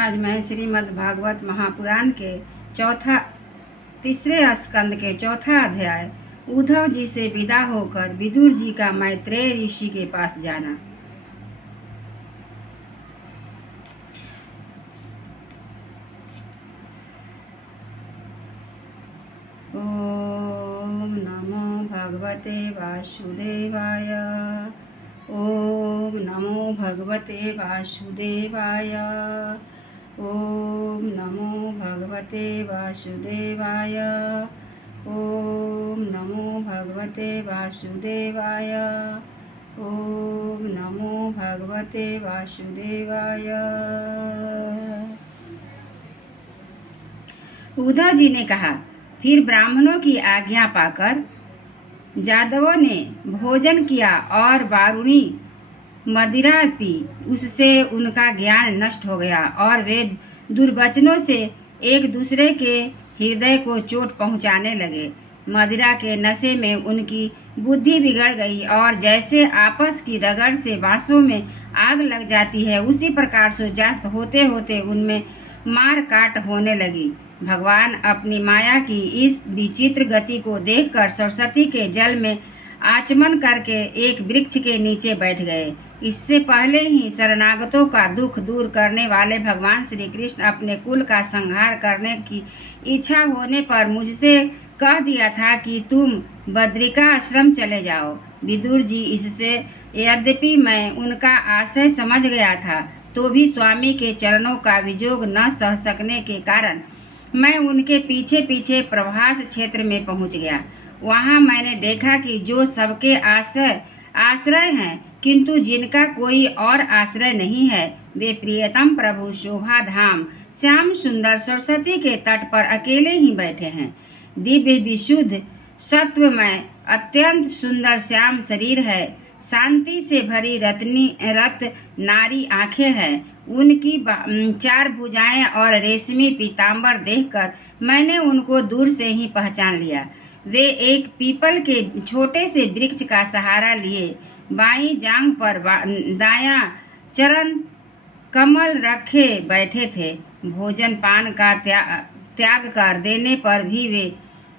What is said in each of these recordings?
आज मैं श्रीमद् भागवत महापुराण के तीसरे स्कंद के चौथा अध्याय उद्धव जी से विदा होकर विदुर जी का मैत्रेय ऋषि के पास जाना। ओम नमो भगवते वासुदेवाय। ओम नमो भगवते वासुदेवाय। ओम नमो भगवते वासुदेवाय। ओम नमो भगवते वासुदेवाय। ओम नमो भगवते वासुदेवाय। उद्धव जी ने कहा, फिर ब्राह्मणों की आज्ञा पाकर जादवों ने भोजन किया और वारुणी मदिरा पी। उससे उनका ज्ञान नष्ट हो गया और वे दुर्वचनों से एक दूसरे के हृदय को चोट पहुंचाने लगे। मदिरा के नशे में उनकी बुद्धि बिगड़ गई और जैसे आपस की रगड़ से बांसों में आग लग जाती है, उसी प्रकार सूर्यास्त होते होते उनमें मार काट होने लगी। भगवान अपनी माया की इस विचित्र गति को देखकर सरस्वती के जल में आचमन करके एक वृक्ष के नीचे बैठ गए। इससे पहले ही शरणागतों का दुख दूर करने वाले भगवान श्री कृष्ण अपने कुल का संहार करने की इच्छा होने पर मुझसे कह दिया था कि तुम बद्रिका आश्रम चले जाओ। विदुर जी, इससे यद्यपि मैं उनका आशय समझ गया था, तो भी स्वामी के चरणों का वियोग न सह सकने के कारण मैं उनके पीछे पीछे प्रभास क्षेत्र में पहुंच गया। वहां मैंने देखा कि जो सबके आश्रय हैं, किंतु जिनका कोई और आश्रय नहीं है, वे प्रियतम प्रभु शोभा धाम श्याम सुंदर सरस्वती के तट पर अकेले ही बैठे हैं। दिव्य विशुद्ध सत्वमय अत्यंत सुंदर श्याम शरीर है। शांति से भरी रत नारी आंखें हैं। उनकी 4 भुजाएं और रेशमी पीताम्बर देखकर मैंने उनको दूर से ही पहचान लिया। वे एक पीपल के छोटे से वृक्ष का सहारा लिए बाईं जांघ पर दायां चरण कमल रखे बैठे थे। भोजन पान का त्याग कर देने पर भी वे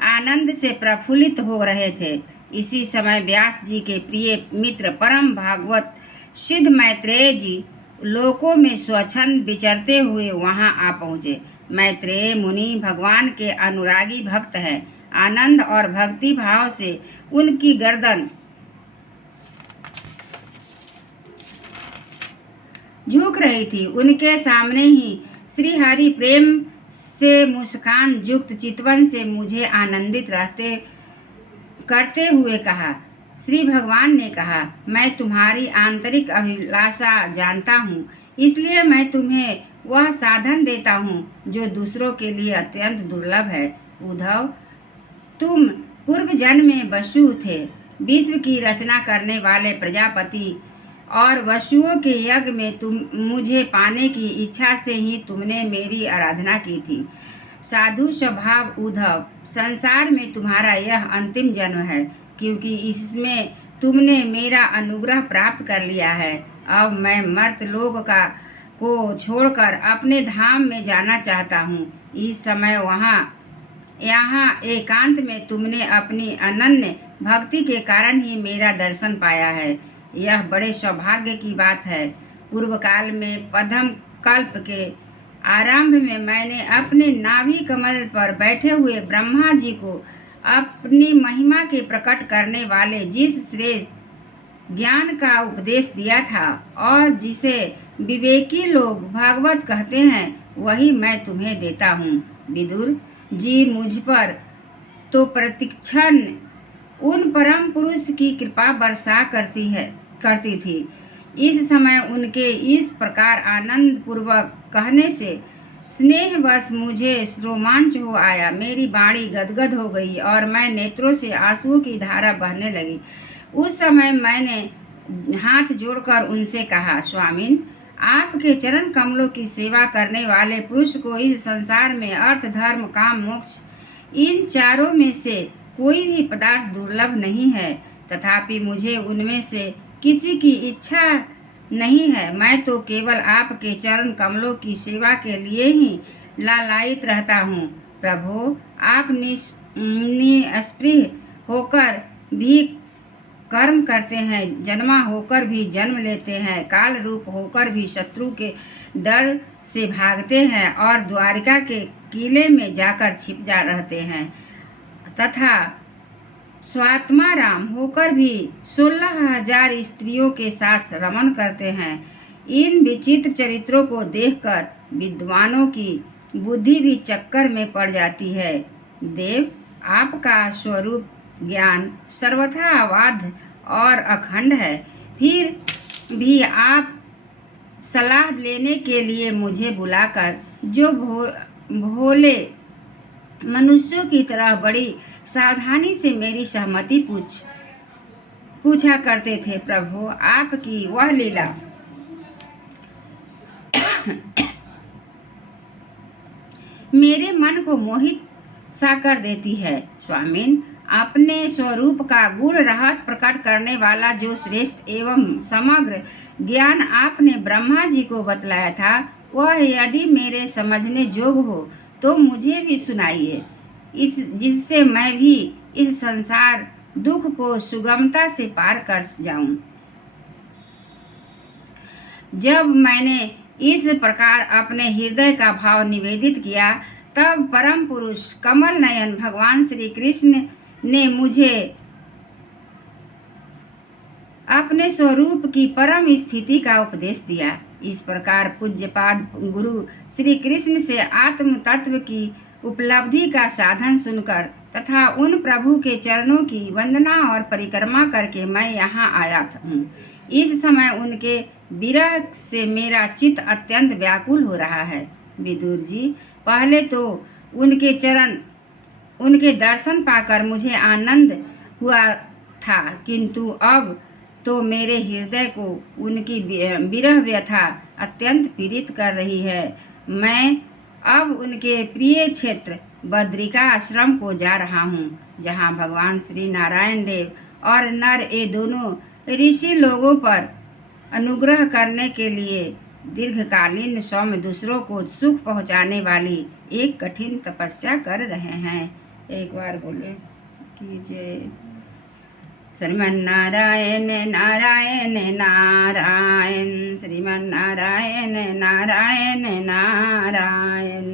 आनंद से प्रफुल्लित हो रहे थे। इसी समय व्यास जी के प्रिय मित्र परम भागवत सिद्ध मैत्रेय जी लोकों में स्वच्छंद विचरते हुए वहां आ पहुँचे। मैत्रेय मुनि भगवान के अनुरागी भक्त हैं। आनंद और भक्ति भाव से उनकी गर्दन झुक रही थी। उनके सामने ही श्री हरि प्रेम से मुस्कान युक्त चितवन से मुझे आनंदित करते हुए कहा। श्री भगवान ने कहा, मैं तुम्हारी आंतरिक अभिलाषा जानता हूँ, इसलिए मैं तुम्हें वह साधन देता हूँ जो दूसरों के लिए अत्यंत दुर्लभ है। उद्धव, तुम पूर्व जन्म में वसु थे। विश्व की रचना करने वाले प्रजापति और वसुओं के यज्ञ में मुझे पाने की इच्छा से ही तुमने मेरी आराधना की थी। साधु स्वभाव उद्धव, संसार में तुम्हारा यह अंतिम जन्म है, क्योंकि इसमें तुमने मेरा अनुग्रह प्राप्त कर लिया है। अब मैं मर्त्यलोक को छोड़कर अपने धाम में जाना चाहता हूँ। इस समय यहाँ एकांत में तुमने अपनी अनन्य भक्ति के कारण ही मेरा दर्शन पाया है। यह बड़े सौभाग्य की बात है। पूर्व काल में पद्म कल्प के आरंभ में मैंने अपने नाभि कमल पर बैठे हुए ब्रह्मा जी को अपनी महिमा के प्रकट करने वाले जिस श्रेष्ठ ज्ञान का उपदेश दिया था और जिसे विवेकी लोग भागवत कहते हैं, वही मैं तुम्हें देता हूँ। विदुर जी मुझ पर तो प्रतिक्षण उन परम पुरुष की कृपा वर्षा करती थी। इस समय उनके इस प्रकार आनंद पूर्वक कहने से स्नेहवश मुझे रोमांच हो आया। मेरी वाणी गदगद हो गई और मैं नेत्रों से आंसुओं की धारा बहने लगी। उस समय मैंने हाथ जोड़कर उनसे कहा, स्वामिन, आपके चरण कमलों की सेवा करने वाले पुरुष को इस संसार में अर्थ धर्म काम मोक्ष इन चारों में से कोई भी पदार्थ दुर्लभ नहीं है। तथापि मुझे उनमें से किसी की इच्छा नहीं है। मैं तो केवल आपके चरण कमलों की सेवा के लिए ही लालायित रहता हूँ। प्रभु, आप निस्पृह होकर भी कर्म करते हैं, जन्मा होकर भी जन्म लेते हैं, काल रूप होकर भी शत्रु के डर से भागते हैं और द्वारिका के किले में जाकर छिप जा रहते हैं, तथा स्वात्मा राम होकर भी 16,000 स्त्रियों के साथ रमन करते हैं। इन विचित्र चरित्रों को देखकर विद्वानों की बुद्धि भी चक्कर में पड़ जाती है। देव, आपका स्वरूप ज्ञान सर्वथा अबाध और अखंड है, फिर भी आप सलाह लेने के लिए मुझे बुलाकर जो भोले मनुष्यों की तरह बड़ी सावधानी से मेरी सहमति पूछा करते थे। प्रभु, आपकी वह लीला मेरे मन को मोहित सा कर देती है। स्वामिन, अपने स्वरूप का गूढ़ रहस्य प्रकट करने वाला जो श्रेष्ठ एवं समग्र ज्ञान आपने ब्रह्मा जी को बतलाया था, वह यदि मेरे समझने योग्य हो तो मुझे भी सुनाइए, जिससे मैं भी इस संसार दुख को सुगमता से पार कर जाऊं। जब मैंने इस प्रकार अपने हृदय का भाव निवेदित किया, तब परम पुरुष कमल नयन भगवान श्री कृष्ण ने मुझे अपने स्वरूप की परम स्थिति का उपदेश दिया। इस प्रकार पूज्यपाद गुरु श्री कृष्ण से आत्म तत्व की उपलब्धि का साधन सुनकर तथा उन प्रभु के चरणों की वंदना और परिक्रमा करके मैं यहाँ आया हूँ। इस समय उनके विरह से मेरा चित्त अत्यंत व्याकुल हो रहा है। विदुर जी, पहले तो उनके दर्शन पाकर मुझे आनंद हुआ था, किंतु अब तो मेरे हृदय को उनकी विरह व्यथा अत्यंत पीड़ित कर रही है। मैं अब उनके प्रिय क्षेत्र बद्रिका आश्रम को जा रहा हूँ, जहाँ भगवान श्री नारायण देव और नर ये दोनों ऋषि लोगों पर अनुग्रह करने के लिए दीर्घकालीन सौम्य दूसरों को सुख पहुँचाने वाली एक कठिन तपस्या कर रहे हैं। एक बार बोले कि जय श्रीमन्नारायण नारायण नारायण, श्रीमन्नारायण नारायण नारायण।